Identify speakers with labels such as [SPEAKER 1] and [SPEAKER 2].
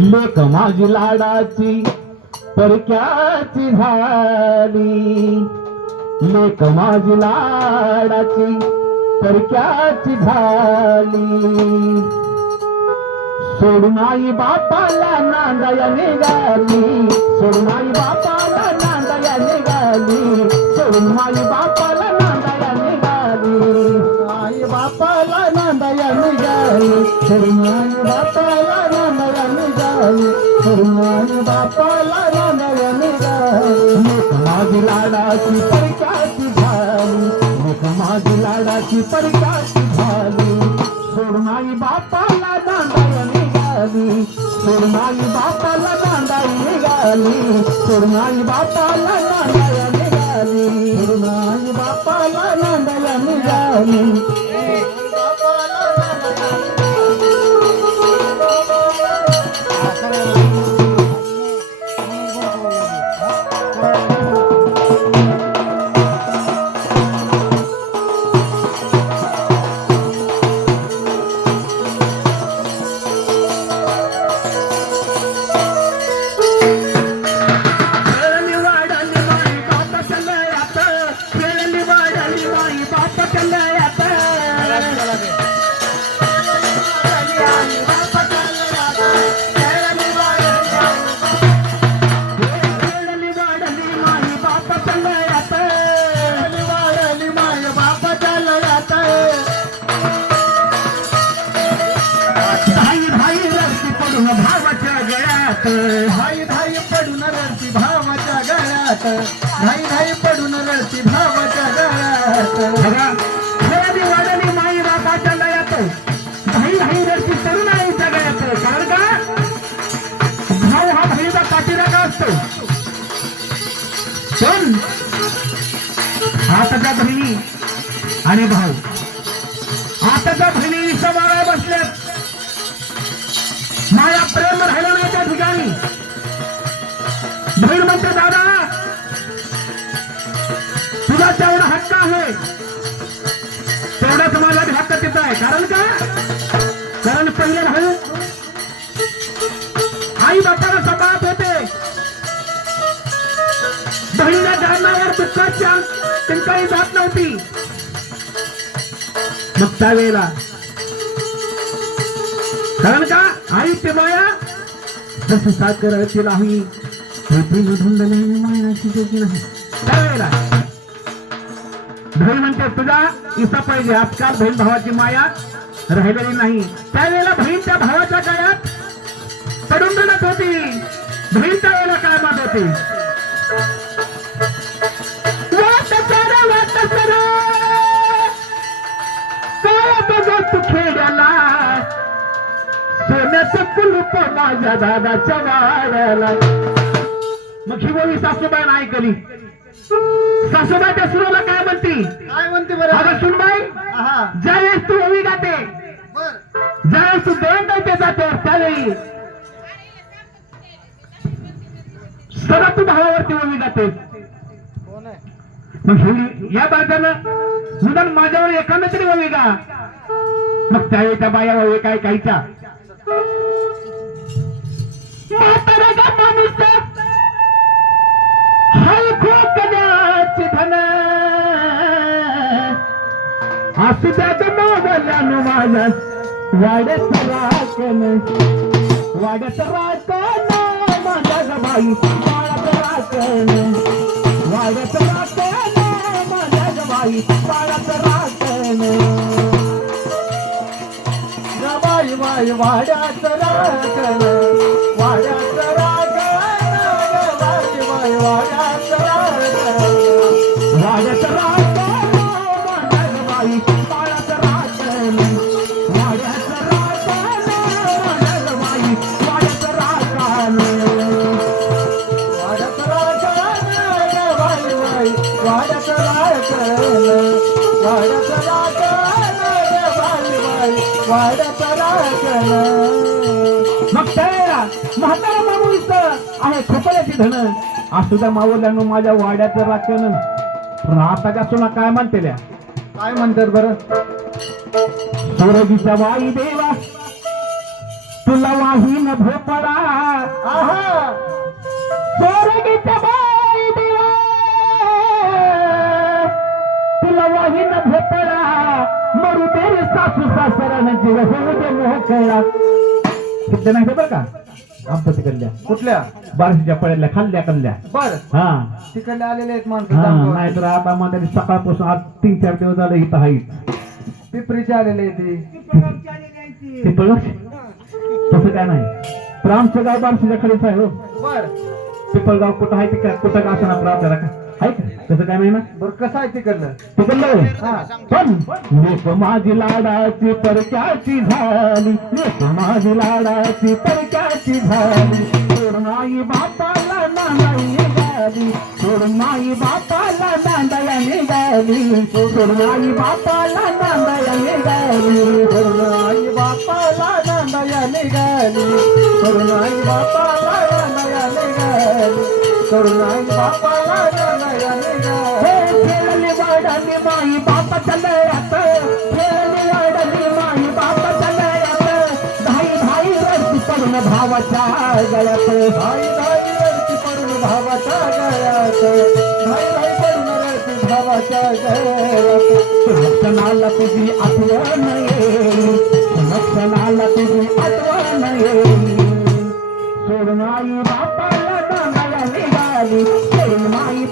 [SPEAKER 1] लेख माझी लाडाची परक्याची झाली. लेख माझी लाडाची परक्याची झाली. सोडून आई बापाला नांदाया निघाली. सोडून आई बापाला नांदाया निघाली. सोडून आई निघाली बापाला नांदाया निघाली सोडून आई बापाला नांदाया जाई लेक माझी लाडाची परकाची झाली. मुख माझी लाडाची परकाची झाली. सोडमाई बापाला नांदाया निघाली सोडमाई बापाला नांदाई निघाली सोडमाई बापाला नांदाया निघाली सोडमाई बापाला नांदाया निघाली धाई धाई रस्ती पडून भावाच्या गळ्यात. धाई धाई पडून रस्ती भावाच्या गळ्यात. धाई धाई पडून रस्ती भावाच्या गळ्यात. बघा. खेळाली वाढली माई बापाच्या गळ्यात. धाई धाई रस्ती तरुण आईच्या गळ्यात. कारण का? भाऊ हा बहिणीचा पाठीराखा असतो. पण आताच्या बहिणी आणि भाऊ आताच्या बहिणी तेवढाच समाजात हक्क तिथं आहे कारण का? कारण पहिले भाऊ आई बापाला सांभाळत होते. बहिणीला जाण्यावर दुःखाच्या चिंताही जात नव्हती. मग त्यावेळेला कारण का? आई ते माया जशी साखर तिला हवी मधून मायाची जोगी नाही. त्यावेळेला बहीण म्हणते तुझा इसा पाहिजे आजकाल बहीण भावाची माया राहिलेली नाही. त्यावेळेला बहीण त्या भावाच्या काळात पडून रडत होती. बहीण त्यावेळेला काय मात होती खेड्याला सोन्याचं कुलूप माझ्या दादाच्या वाड्याला. मग ही बोली सासूबाई नाही ऐकली. सासूबाई त्या सुराला काय म्हणती?
[SPEAKER 2] काय म्हणते बरं?
[SPEAKER 1] अगं सुनबाई ज्यावेळेस तू ओवी गाते ज्यावेळेस तू दोन दैते जाते त्यावेळी सदा तू भावावरती ओवी गाते. या बाजानं निदान माझ्यावर एकानं तरी ओवी गा. मग त्यावेळी त्या बाया ओवी काय कायच्या असू नाव मोगल्यानं माझ्या वाडत राखण. वाडत राखण माझा ग बाई वाड्यात राखण. वाडत राखण माझा ग बाई वाड्यात राखण.
[SPEAKER 2] बाई बाई वाड्यात राखण. वाड्यात बाई बाई वाड्यात राखण
[SPEAKER 1] मग त्यावेळेला म्हातारा मामू इथं आहे खोपल्याची धन. असू द्या मावल्यानं माझ्या वाड्याचं राखण. राहता का सुना काय म्हणते त्या?
[SPEAKER 2] काय म्हणतात बरं?
[SPEAKER 1] सोरगीच्या वाई देवा तुला
[SPEAKER 2] आहा!
[SPEAKER 1] सोरगीच्या बाई देवा तुला वाहीन भोपळा. सासू जीव होऊ दे नाही बरं का
[SPEAKER 2] कुठल्या?
[SPEAKER 1] बारशीच्या पळ्यातल्या खाल्ल्या कल्ल्या.
[SPEAKER 2] बर.
[SPEAKER 1] हा.
[SPEAKER 2] तिकडले आलेले आहेत माणसं
[SPEAKER 1] हा
[SPEAKER 2] जामगाव.
[SPEAKER 1] नाहीतर आता मला सकाळपासून आज तीन चार दिवस झाले इथं आहेत
[SPEAKER 2] पिपरीचे आलेले आहेत ते.
[SPEAKER 1] ते तसं काय नाही. तर आमचं गाव बारशीच्या खडीच आहे हो.
[SPEAKER 2] बर.
[SPEAKER 1] पिपळगाव कुठं आहे ते काय कुठं का असं आपलं आपल्याला का? आहे का तसं काय नाही ना
[SPEAKER 2] बर कसं आहे तिकडलं?
[SPEAKER 1] तिकडलं
[SPEAKER 2] हा.
[SPEAKER 1] पण लेक माझी लाडाची परक्याची झाली. लेक माझी लाडाची परक्याची झाली. सोडून आई बापाला नांदाई निघाली. सोडून आई बापाला नांदाया निघाली. सोडून आई बापाला नांदाया निघाली.
[SPEAKER 2] सोडून आई बापाला नांदाया निघाली. सोडून आई बापाला नांदाया निघाली. सोडून आई बापाला
[SPEAKER 1] माई बाप लयात खेळली माई बाप लयात धाई धाई रस्ती पडून भावाच्या गळ्यात
[SPEAKER 2] धाई धाई रडती पडून भावाच्या गळ्यात धाई धाई पडून रडती भावाच्या गळ्यात
[SPEAKER 1] सुलक्षणाला तुझी आठवण येईल सुलक्षणाला तुझी आठवण येईल सोडून आई बापाला निघाली सोडून आई